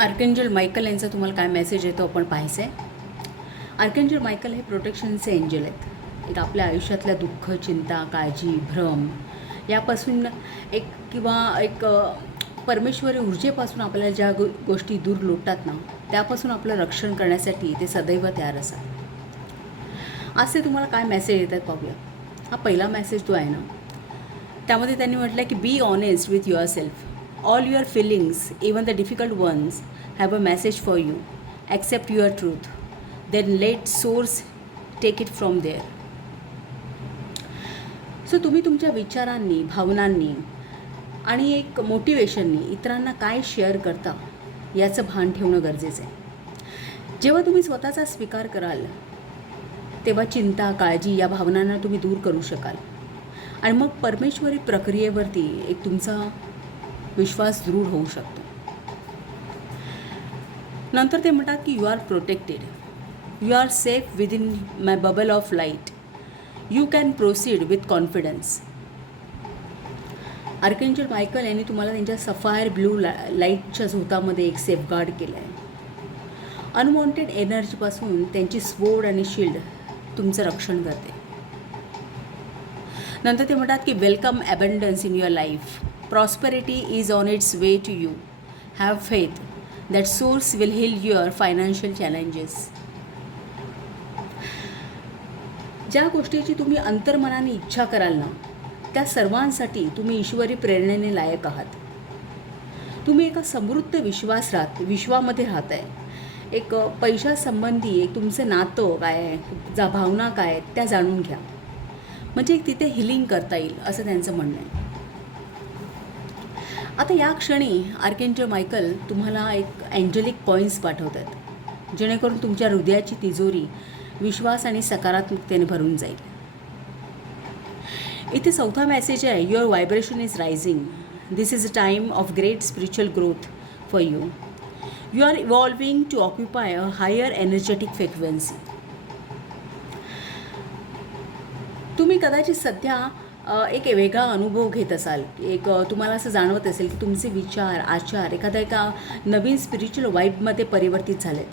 Archangel Michael यांचा तुम्हाला काय मेसेज येतो आपण पाहायचं आहे. आर्केंजल मायकल हे प्रोटेक्शनचे एंजल आहेत. एक आपल्या आयुष्यातल्या दुःख, चिंता, काळजी, भ्रम यापासून एक परमेश्वरी ऊर्जेपासून आपल्याला ज्या गोष्टी दूर लोटतात ना, त्यापासून आपलं रक्षण करण्यासाठी ते सदैव तयार असतात. आज ते तुम्हाला काय मेसेज येतात पाहूया. हा पहिला मेसेज जो आहे ना, त्यामध्ये त्यांनी म्हटलं की be honest with your self. All your feelings, even the difficult ones, have a message for you. Accept your truth. Then let source take it from there. So तुम्ही तुमच्या विचारांनी, भावनांनी आणि एक मोटिवेशननी इतरांना काय शेअर करता याचं भान ठेवणं गरजेचं आहे. जेव्हा तुम्ही स्वतःचा स्वीकार कराल तेव्हा चिंता, काळजी या भावनांना तुम्ही दूर करू शकाल आणि मग परमेश्वरी प्रक्रियेवरती एक तुमचा विश्वास दृढ होऊ शकतो. नंतर ते म्हणतात की you are protected, you are safe within my bubble of light, you can proceed with confidence. Archangel Michael यांनी तुम्हाला त्यांच्या सफायर ब्लू लाईटच्या झोतामध्ये एक सेफगार्ड केलं आहे. अनवॉन्टेड एनर्जीपासून त्यांची स्वॉर्ड आणि शिल्ड तुमचं रक्षण करते. नंतर ते म्हणतात की welcome abundance in your life. Prosperity is on its way to you. Have faith that source will heal your financial challenges. ज्या गोष्टीची तुम्ही अंतर्मनाने इच्छा कराल ना, त्या सर्वांसाठी तुम्ही ईश्वरी प्रेरणेने लायक आहात. तुम्ही एका समृद्ध विश्वामध्ये राहताय. एक पैशासंबंधी एक तुमचं नातं काय आहे, भावना काय आहेत त्या जाणून घ्या. म्हणजे एक तिथे हिलिंग करता येईल असं त्यांचं म्हणणं आहे. आता या क्षणी आर्केंजल मायकल तुम्हाला एक एंजेलिक कॉईन्स पाठवत आहेत, जेणेकरून तुमच्या हृदयाची तिजोरी विश्वास आणि सकारात्मकतेने भरून जाईल. इथे चौथा मेसेज आहे, your vibration is rising. This is a time of great spiritual growth for you. You are evolving to occupy a higher energetic frequency. तुम्ही कदाचित सध्या एक वेगळा अनुभव घेत असाल. तुम्हाला असं जाणवत असेल की तुमचे विचार, आचार एका नवीन स्पिरिच्युअल वाईबमध्ये परिवर्तित झालेत.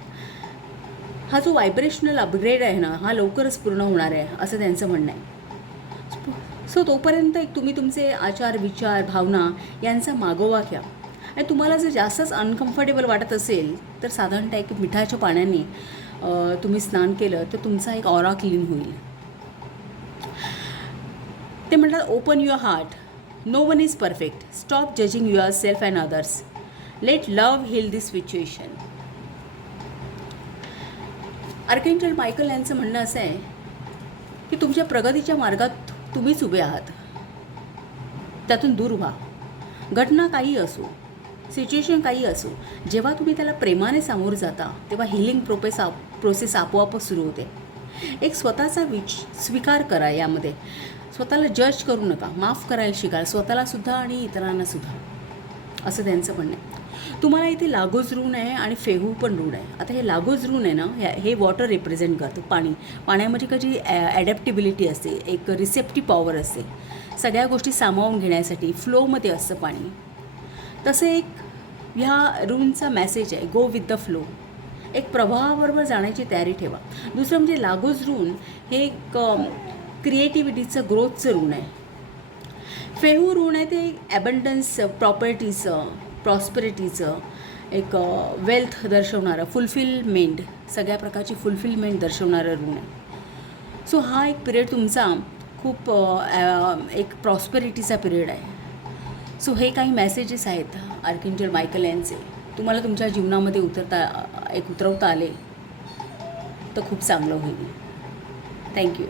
हा जो व्हायब्रेशनल अपग्रेड आहे ना, हा लवकरच पूर्ण होणार आहे असं त्यांचं म्हणणं आहे. सो तोपर्यंत तुम्ही तुमचे आचार, विचार, भावना यांचा मागोवा घ्या. आणि तुम्हाला जर जास्तच अनकम्फर्टेबल वाटत असेल तर साधारणतः एक मिठाच्या पाण्याने तुम्ही स्नान केलं तर तुमचा एक ऑरा क्लीन होईल. ते म्हणतात open your heart. No one is perfect. Stop judging yourself and others. Let love heal this situation. Archangel Michael यांचं म्हणणं असं आहे की तुमच्या प्रगतीच्या मार्गात तुम्हीच उभे आहात. त्यातून दूर व्हा. घटना काही असो, सिच्युएशन काही असो, जेव्हा तुम्ही त्याला प्रेमाने सामोरं जाता तेव्हा हिलिंग प्रोसेस आपोआपच सुरू होते. एक स्वतःचा स्वीकार करा. यामध्ये स्वतःला जज करू नका. माफ करायला शिका, स्वतःलासुद्धा आणि इतरांनासुद्धा, असं त्यांचं म्हणणं आहे. तुम्हाला इथे लागोज ऋण आहे आणि फेहू पण ऋण आहे. आता हे लागोज ऋण आहे ना, हे वॉटर रिप्रेझेंट करतं. पाण्यामध्ये कशी ॲडॅप्टिबिलिटी असते, एक रिसेप्टिव्ह पॉवर असते सगळ्या गोष्टी सामावून घेण्यासाठी. फ्लोमध्ये असतं पाणी. तसं एक ह्या ऋणचा मेसेज आहे, गो विथ द फ्लो. एक प्रवाहाबरोबर जाण्याची तयारी ठेवा. दुसरं म्हणजे लागोज ऋण हे एक क्रिएटिव्हिटीचं, ग्रोथचं ऋण आहे. फेहू ऋण आहे ते ॲबंडन्स, प्रॉपर्टीचं, प्रॉस्पेरिटीचं, एक वेल्थ दर्शवणारं, फुलफिलमेंट, सगळ्या प्रकारची फुलफिलमेंट दर्शवणारं ऋण आहे. सो हा एक पिरियड तुमचा खूप एक प्रॉस्पेरिटीचा पिरियड आहे. सो हे काही मेसेजेस आहेत आर्केंजल मायकल यांचे. तुम्हाला तुमच्या जीवनामध्ये उतरवता आले तर खूप चांगलं होईल. थँक्यू.